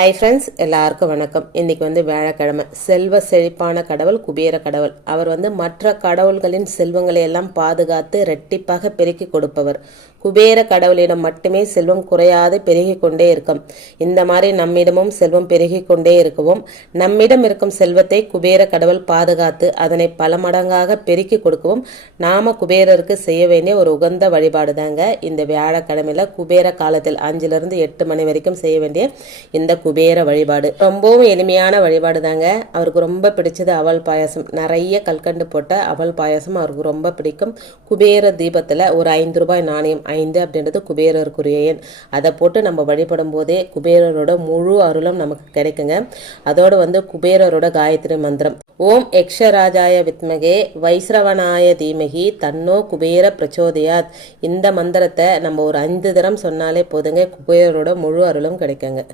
Hi friends, எல்லாருக்கும் வணக்கம். இன்றைக்கி வியாழக்கிழமை. செல்வ செழிப்பான கடவுள் குபேர கடவுள். அவர் மற்ற கடவுள்களின் செல்வங்களை எல்லாம் பாதுகாத்து இரட்டிப்பாக பெருக்கி கொடுப்பவர். குபேர கடவுளிடம் மட்டுமே செல்வம் குறையாது பெருகி கொண்டே இருக்கும். இந்த மாதிரி நம்மிடமும் செல்வம் பெருகி கொண்டே இருக்கவும், நம்மிடம் இருக்கும் செல்வத்தை குபேர கடவுள் பாதுகாத்து அதனை பல மடங்காக பெருக்கி கொடுக்கவும் நாம குபேரருக்கு செய்ய வேண்டிய ஒரு உகந்த வழிபாடு தாங்க இந்த வியாழக்கிழமையில குபேர காலத்தில் 5லிருந்து 8 மணி வரைக்கும் செய்ய வேண்டிய இந்த குபேர வழிபாடு. ரொம்பவும் எளிமையான வழிபாடு தாங்க. அவருக்கு ரொம்ப பிடிச்சது அவல் பாயாசம். நிறைய கல்கண்டு போட்ட அவல் பாயாசம் அவருக்கு ரொம்ப பிடிக்கும். குபேர தீபத்தில் ஒரு 5 ரூபாய் நாணயம், 5 அப்படின்றது குபேரருக்குரிய எண், அதை போட்டு நம்ம வழிபடும் போதே குபேரரோட முழு அருளும் நமக்கு கிடைக்குங்க. அதோடு குபேரரோட காயத்ரி மந்திரம், ஓம் யக்ஷராஜாய வித்மகே வைஸ்ரவனாய தீமகி தன்னோ குபேர பிரச்சோதயாத். இந்த மந்திரத்தை நம்ம ஒரு 5 தரம் சொன்னாலே போதுங்க, குபேரரோட முழு அருளும் கிடைக்குங்க.